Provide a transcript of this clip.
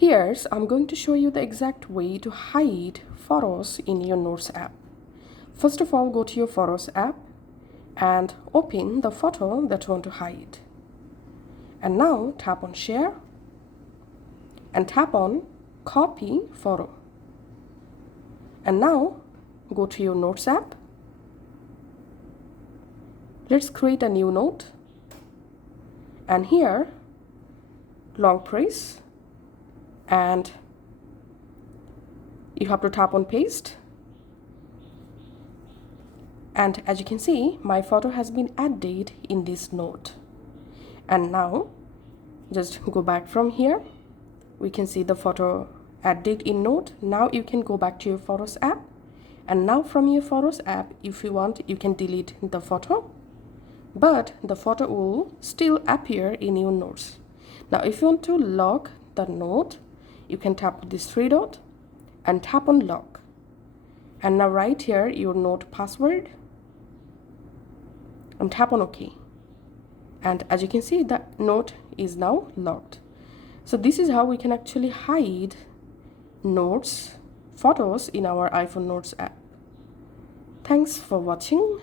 Here's I'm going to show you the exact way to hide photos in your Notes app. First of all, go to your Photos app and open the photo that you want to hide. And now tap on Share and tap on Copy Photo. And now go to your Notes app. Let's create a new note. And here, long press. And you have to tap on Paste. And as you can see, my photo has been added in this note. And now just go back from here. We can see the photo added in note. Now you can go back to your Photos app. And now from your Photos app, if you want, you can delete the photo. But the photo will still appear in your notes. Now if you want to lock the note, you can tap this three dot and tap on lock. And now right here your note password and tap on OK. And as you can see, the note is now locked. So this is how we can actually hide notes, photos in our iPhone Notes app. Thanks for watching.